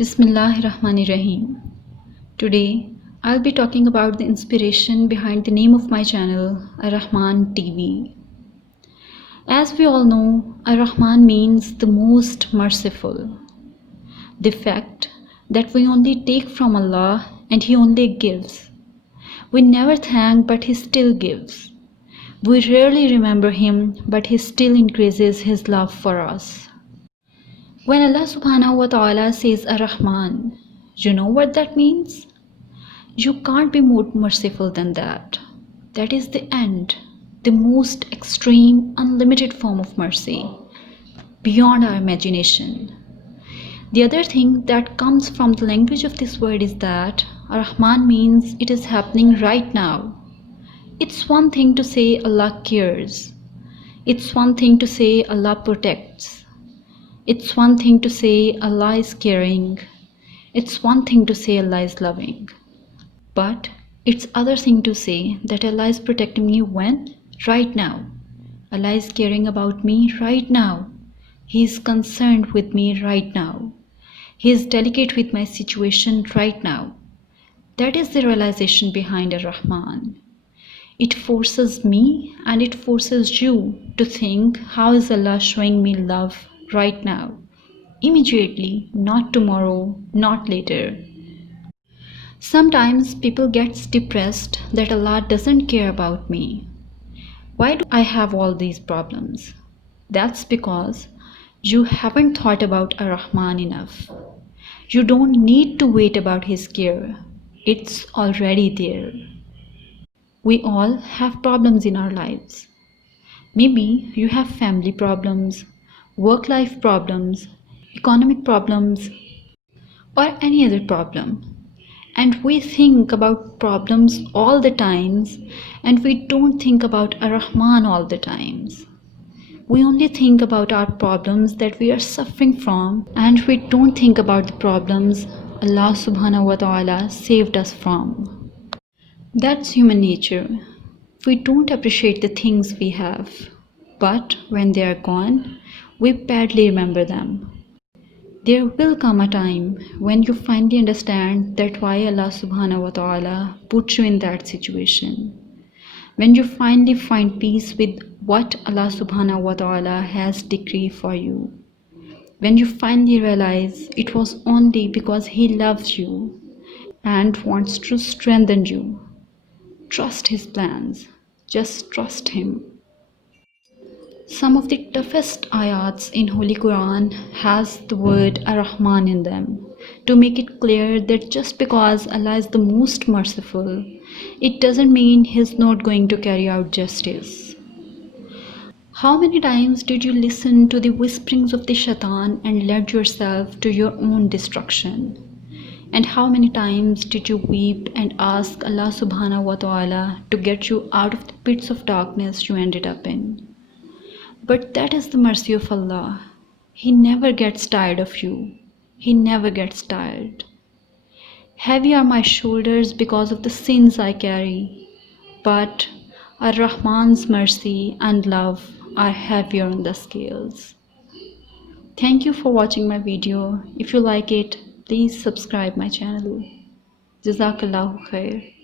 Bismillahirrahmanirrahim. Today, I'll be talking about the inspiration behind the name of my channel, Al-Rehman TV. As we all know, Al-Rehman means the most merciful. The fact that we only take from Allah and He only gives. We never thank, but He still gives. We rarely remember Him, but He still increases His love for us. When Allah subhanahu wa ta'ala says Ar-Rahman, you know what that means? You can't be more merciful than that. That is the end, the most extreme, unlimited form of mercy, beyond our imagination. The other thing that comes from the language of this word is that Ar-Rahman means it is happening right now. It's one thing to say Allah cares. It's one thing to say Allah protects. It's one thing to say Allah is caring. It's one thing to say Allah is loving. But it's other thing to say that Allah is protecting me when? Right now. Allah is caring about me right now. He is concerned with me right now. He is delicate with my situation right now. That is the realization behind Ar-Rahman. It forces me and it forces you to think, how is Allah showing me love right now? Immediately, not tomorrow, not later. Sometimes people get depressed that Allah doesn't care about me. Why do I have all these problems? That's because you haven't thought about Ar-Rahman enough. You don't need to wait about His care. It's already there. We all have problems in our lives. Maybe you have family problems, work-life problems, economic problems, or any other problem. And we think about problems all the times, and we don't think about Ar-Rahman all the times. We only think about our problems that we are suffering from, and we don't think about the problems Allah subhanahu wa ta'ala saved us from. That's human nature. We don't appreciate the things we have, but when they are gone, we badly remember them. There will come a time when you finally understand that why Allah subhanahu wa ta'ala put you in that situation. When you finally find peace with what Allah subhanahu wa ta'ala has decreed for you. When you finally realize it was only because He loves you and wants to strengthen you. Trust His plans. Just trust Him. Some of the toughest ayats in Holy Quran has the word Ar-Rahman in them to make it clear that just because Allah is the most merciful, it doesn't mean He's not going to carry out justice. How many times did you listen to the whisperings of the shaitan and led yourself to your own destruction? And how many times did you weep and ask Allah subhanahu wa ta'ala to get you out of the pits of darkness you ended up in? But that is the mercy of Allah. He never gets tired of you. He never gets tired. Heavy are my shoulders because of the sins I carry, but Ar-Rahman's mercy and love are heavier on the scales. Thank you for watching my video. If you like it, please subscribe my channel. Jazakallahu khair.